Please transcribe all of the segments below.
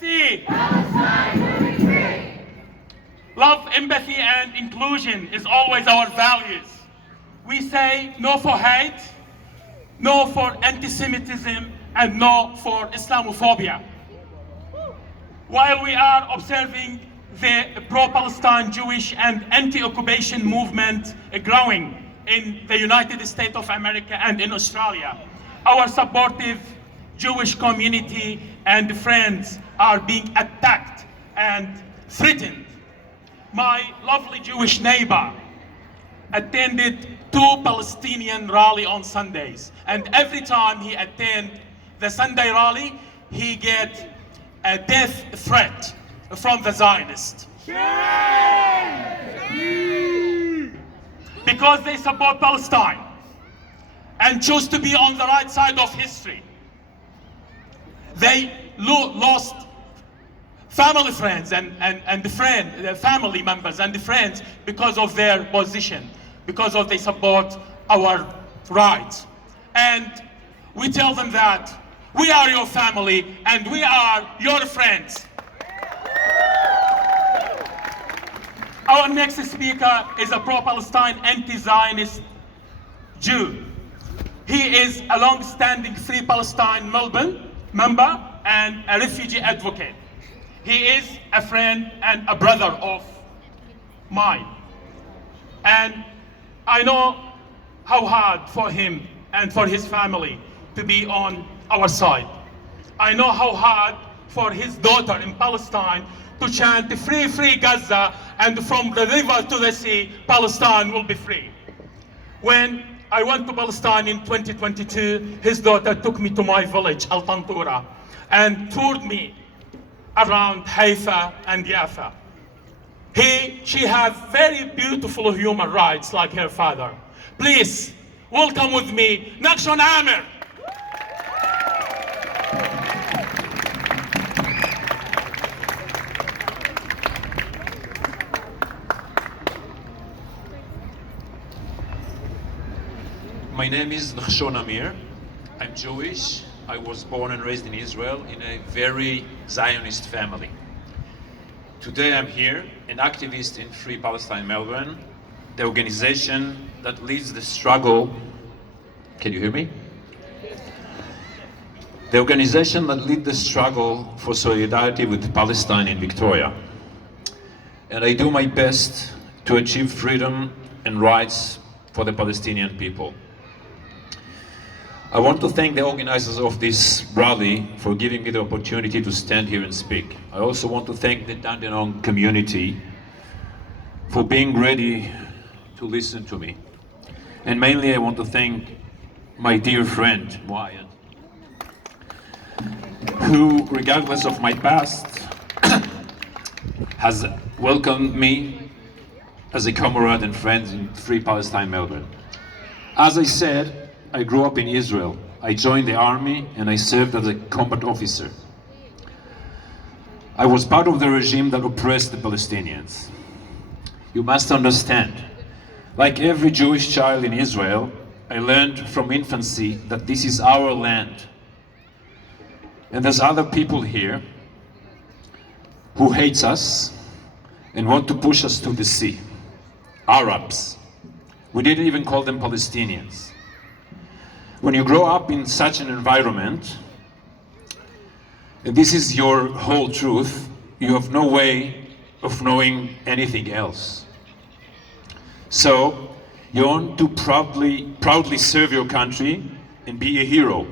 see. Palestine will be free. Love, empathy, and inclusion is always our values. We say no for hate, no for anti-Semitism, and no for Islamophobia. While we are observing the pro-Palestine Jewish and anti-occupation movement growing in the United States of America and in Australia, our supportive Jewish community and friends are being attacked and threatened. My lovely Jewish neighbor attended 2 Palestinian rally on Sundays, and every time he attend the Sunday rally, he get a death threat from the Zionists. Because they support Palestine and choose to be on the right side of history. They lost family friends and family members and friends because of their position, because of they support our rights. And we tell them that we are your family and we are your friends. Our next speaker is a pro-Palestine anti-Zionist Jew. He is a long-standing Free Palestine Melbourne member and a refugee advocate. He is a friend and a brother of mine. And I know how hard for him and for his family to be on our side. I know how hard for his daughter in Palestine to chant free, free Gaza, and from the river to the sea, Palestine will be free. When I went to Palestine in 2022, his daughter took me to my village, Al Tantura, and toured me around Haifa and Jaffa. She has very beautiful human rights like her father. Please, welcome with me, Nakshon Amir. My name is Nachshon Amir. I'm Jewish. I was born and raised in Israel in a very Zionist family. Today I'm here, an activist in Free Palestine Melbourne, the organization that leads the struggle. Can you hear me? The organization that leads the struggle for solidarity with Palestine in Victoria. And I do my best to achieve freedom and rights for the Palestinian people. I want to thank the organizers of this rally for giving me the opportunity to stand here and speak. I also want to thank the Dandenong community for being ready to listen to me. And mainly I want to thank my dear friend, Wyatt, who, regardless of my past, has welcomed me as a comrade and friend in Free Palestine Melbourne. As I said, I grew up in Israel. I joined the army and I served as a combat officer. I was part of the regime that oppressed the Palestinians. You must understand, like every Jewish child in Israel, I learned from infancy that this is our land. And there's other people here who hates us and want to push us to the sea. Arabs. We didn't even call them Palestinians. When you grow up in such an environment, and this is your whole truth, you have no way of knowing anything else. So, you want to proudly serve your country and be a hero.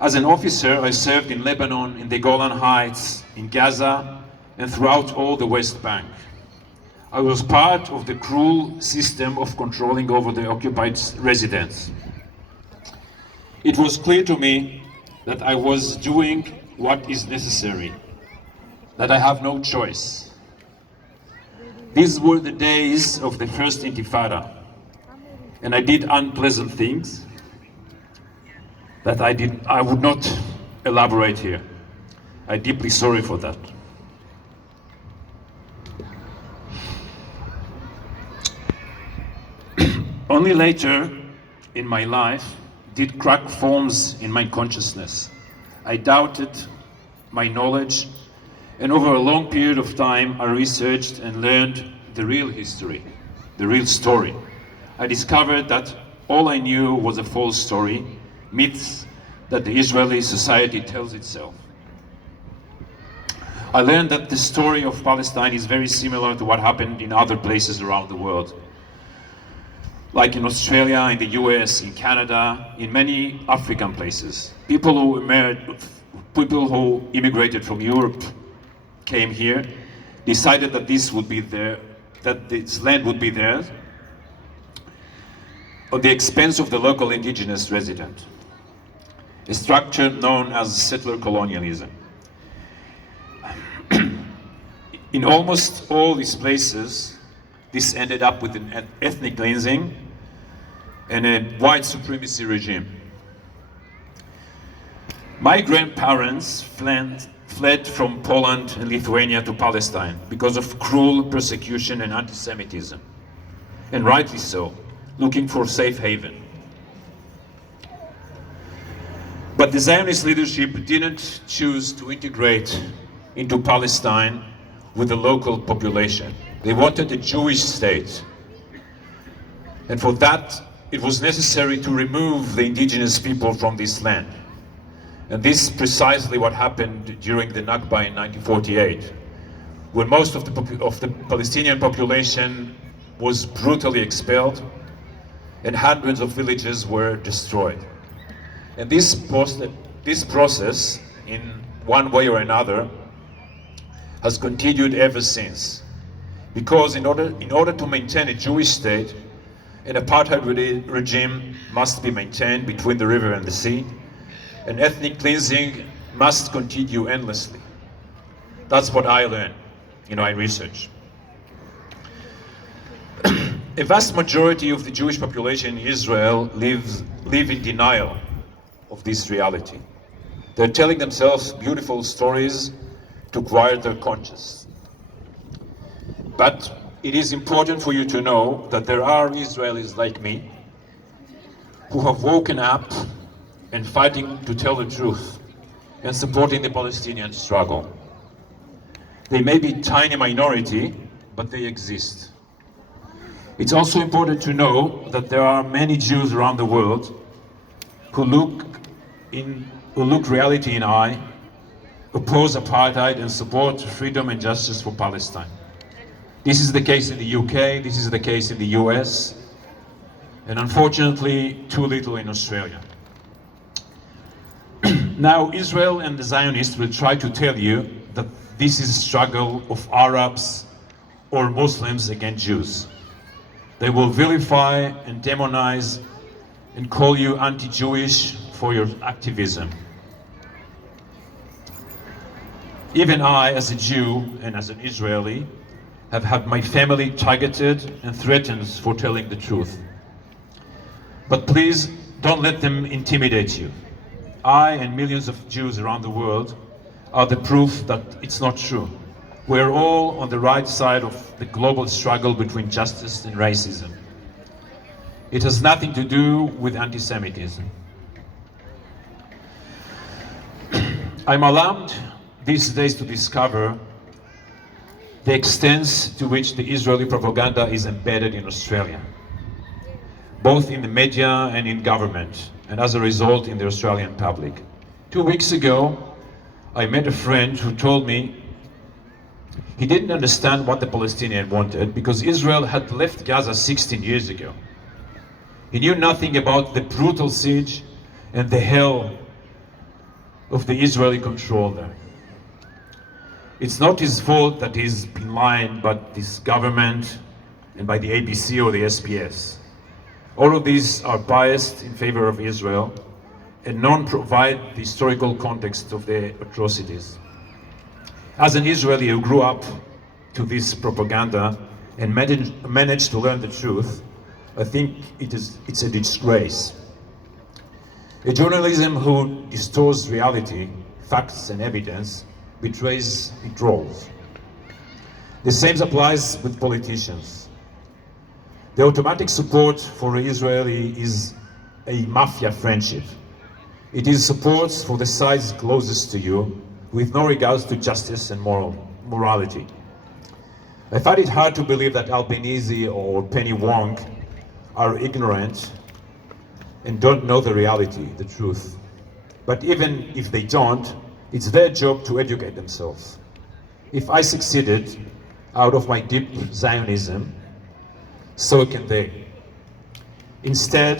As an officer, I served in Lebanon, in the Golan Heights, in Gaza, and throughout all the West Bank. I was part of the cruel system of controlling over the occupied residents. It was clear to me that I was doing what is necessary, that I have no choice. These were the days of the first Intifada, and I did unpleasant things that I would not elaborate here. I'm deeply sorry for that. Only later in my life did crack forms in my consciousness. I doubted my knowledge, and over a long period of time, I researched and learned the real history, the real story. I discovered that all I knew was a false story, myths that the Israeli society tells itself. I learned that the story of Palestine is very similar to what happened in other places around the world. Like in Australia, in the US, in Canada, in many African places. People who immigrated from Europe came here, decided that this land would be theirs, at the expense of the local indigenous resident. A structure known as settler colonialism. In almost all these places, this ended up with an ethnic cleansing and a white supremacy regime. My grandparents fled from Poland and Lithuania to Palestine because of cruel persecution and anti-Semitism, and rightly so, looking for safe haven. But the Zionist leadership didn't choose to integrate into Palestine with the local population. They wanted a Jewish state. And for that, it was necessary to remove the indigenous people from this land. And this is precisely what happened during the Nakba in 1948, when most of the Palestinian population was brutally expelled and hundreds of villages were destroyed. And this process, in one way or another, has continued ever since. Because in order to maintain a Jewish state, an apartheid regime must be maintained between the river and the sea, and ethnic cleansing must continue endlessly. That's what I learned in my research. A vast majority of the Jewish population in Israel live in denial of this reality. They're telling themselves beautiful stories to quiet their conscience. But it is important for you to know that there are Israelis like me who have woken up and fighting to tell the truth and supporting the Palestinian struggle. They may be a tiny minority, but they exist. It's also important to know that there are many Jews around the world who look reality in eye, oppose apartheid and support freedom and justice for Palestine. This is the case in the UK, this is the case in the US, and unfortunately too little in Australia. Now Israel and the Zionists will try to tell you that this is a struggle of Arabs or Muslims against Jews. They will vilify and demonize and call you anti-Jewish for your activism. Even I, as a Jew and as an Israeli, have had my family targeted and threatened for telling the truth. But please don't let them intimidate you. I and millions of Jews around the world are the proof that it's not true. We're all on the right side of the global struggle between justice and racism. It has nothing to do with anti-Semitism. I'm alarmed these days to discover the extent to which the Israeli propaganda is embedded in Australia, both in the media and in government, and as a result in the Australian public. 2 weeks ago, I met a friend who told me he didn't understand what the Palestinians wanted because Israel had left Gaza 16 years ago. He knew nothing about the brutal siege and the hell of the Israeli control there. It's not his fault that he's been lying by this government and by the ABC or the SPS. All of these are biased in favor of Israel and none provide the historical context of the atrocities. As an Israeli who grew up to this propaganda and managed to learn the truth, I think it's a disgrace. A journalism who distorts reality, facts and evidence betrays its roles. The same applies with politicians. The automatic support for Israeli is a mafia friendship. It is support for the sides closest to you, with no regards to justice and morality. I find it hard to believe that Albanese or Penny Wong are ignorant and don't know the reality, the truth. But even if they don't, it's their job to educate themselves. If I succeeded out of my deep Zionism, so can they. Instead,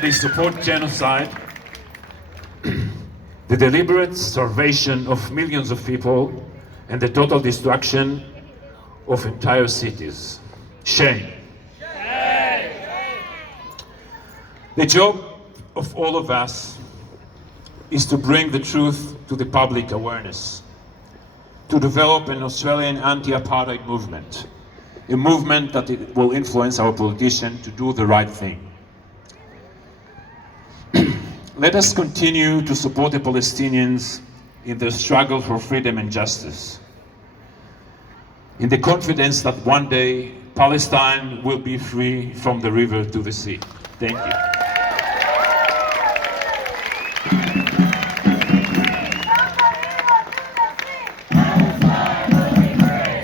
they support genocide, the deliberate starvation of millions of people, and the total destruction of entire cities. Shame. The job of all of us is to bring the truth to the public awareness, to develop an Australian anti-apartheid movement, a movement that will influence our politicians to do the right thing. Let us continue to support the Palestinians in their struggle for freedom and justice, in the confidence that one day Palestine will be free from the river to the sea. Thank you.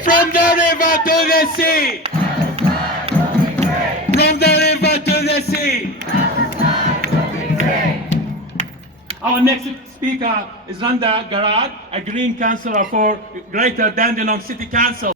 From the river to the sea. From the river to the sea. Our next speaker is Randa Garad, a Green Councillor for Greater Dandenong City Council.